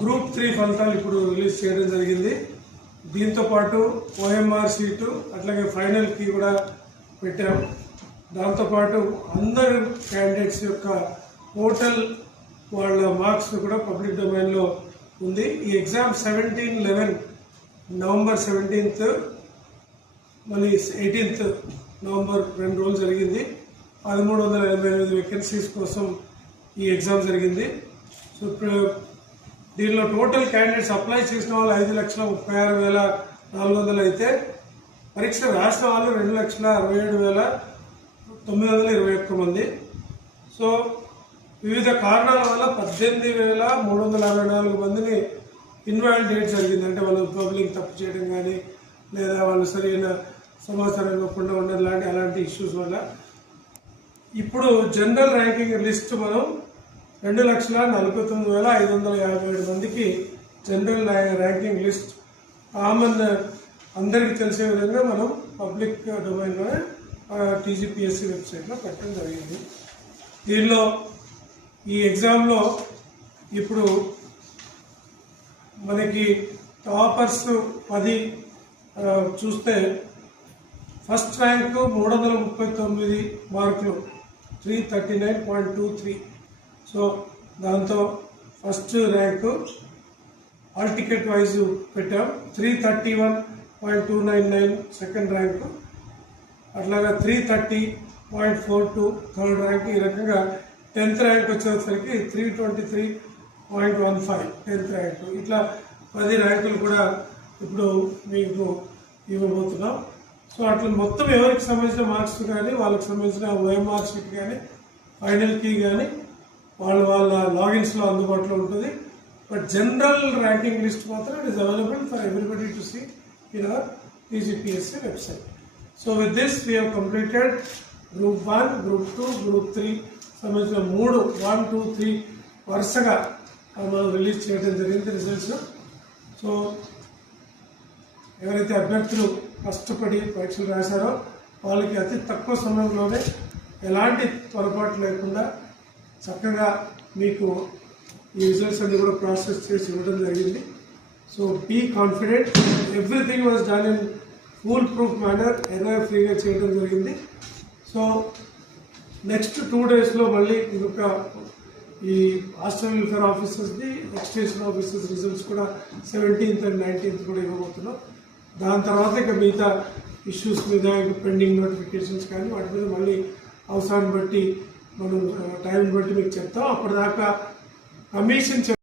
Group 3 ఫలితాలు ఇప్పుడు release చేయడం జరిగింది. దీంతో పాటు ఓఎంఆర్ షీటు అట్లాగే ఫైనల్ కి కూడా పెట్టాం. దాంతోపాటు అందరు క్యాండిడేట్స్ యొక్క టోటల్ వాళ్ళ మార్క్స్ కూడా పబ్లిక్ డొమైన్లో ఉంది. ఈ ఎగ్జామ్ 17-11 నవంబర్ 17th మళ్ళీ 18th నవంబర్ 2 రోజులు జరిగింది. 1388 వేకెన్సీస్ కోసం ఈ ఎగ్జామ్ జరిగింది. సో దీనిలో టోటల్ క్యాండిడేట్స్ అప్లై చేసిన వాళ్ళు 5,36,400 అయితే పరీక్ష రాసిన వాళ్ళు 2,67,921 మంది. సో వివిధ కారణాల వల్ల 18,364 మందిని ఇన్వాలిడేట్ జరిగింది. అంటే వాళ్ళు పబ్లిక్ తప్పు చేయడం కానీ లేదా వాళ్ళు సరైన సమాచారం ఇవ్వకుండా ఉండడం అలాంటి ఇష్యూస్ వల్ల ఇప్పుడు జనరల్ ర్యాంకింగ్ లిస్ట్ మనం 2,49,557 మందికి జనరల్ ర్యాంకింగ్ లిస్ట్ కామన్ అందరికీ తెలిసే విధంగా మనం పబ్లిక్ డొమైన్లోనే టీజీపీఎస్సీ వెబ్సైట్లో పెట్టడం జరిగింది. దీనిలో ఈ ఎగ్జామ్లో ఇప్పుడు మనకి టాపర్స్ 10 చూస్తే ఫస్ట్ ర్యాంకు 339 మార్కులు 339.23. సో దాంతో first rank all ticket wise పెట్టాం. 331.299 సెకండ్ ర్యాంకు, అట్లాగా 330.42 థర్డ్ ర్యాంక్. ఈ రకంగా 10th ర్యాంక్ వచ్చేసరికి 323.15 10th ర్యాంకు. ఇట్లా 10 ర్యాంకులు కూడా ఇప్పుడు మీకు ఇవ్వబోతున్నాం. సో అట్లా మొత్తం ఎవరికి సంబంధించిన మార్క్స్ కానీ వాళ్ళకి సంబంధించిన ఓఎంఆర్ షీట్ కానీ ఫైనల్ కీ కానీ వాళ్ళ లాగిన్స్లో అందుబాటులో ఉంటుంది. బట్ జనరల్ ర్యాంకింగ్ లిస్ట్ మాత్రం it is available for everybody to see in our TGPSC website. So with this we have completed group 1, group 2, group 3 సంబంధించిన 3 1, 2, 3 వరుసగా మనం రిలీజ్ చేయడం జరిగింది రిజల్ట్స్. సో ఎవరైతే అభ్యర్థులు కష్టపడి పరీక్షలు రాశారో వాళ్ళకి అతి తక్కువ సమయంలోనే ఎలాంటి పొరపాటు లేకుండా చక్కగా మీకు ఈ రిజల్ట్స్ అన్ని కూడా ప్రాసెస్ చేసి ఇవ్వడం జరిగింది. So be confident, everything was done in full proof manner, error ఫ్రీగా చేయడం జరిగింది. సో నెక్స్ట్ 2 daysలో మళ్ళీ ఇంకొక ఈ హాస్టల్ వెల్ఫేర్ ఆఫీసర్స్ది, ఎక్స్టెన్షన్ ఆఫీసర్స్ రిజల్ట్స్ కూడా 17th and 19th కూడా ఇవ్వబోతున్నాం. దాని తర్వాత ఇక మిగతా ఇష్యూస్ మీద పెండింగ్ నోటిఫికేషన్స్ కానీ వాటి మీద మళ్ళీ అవసరాన్ని బట్టి మనం టైం బట్టి మీకు చెప్తాం. అప్పటిదాకా కమిషన్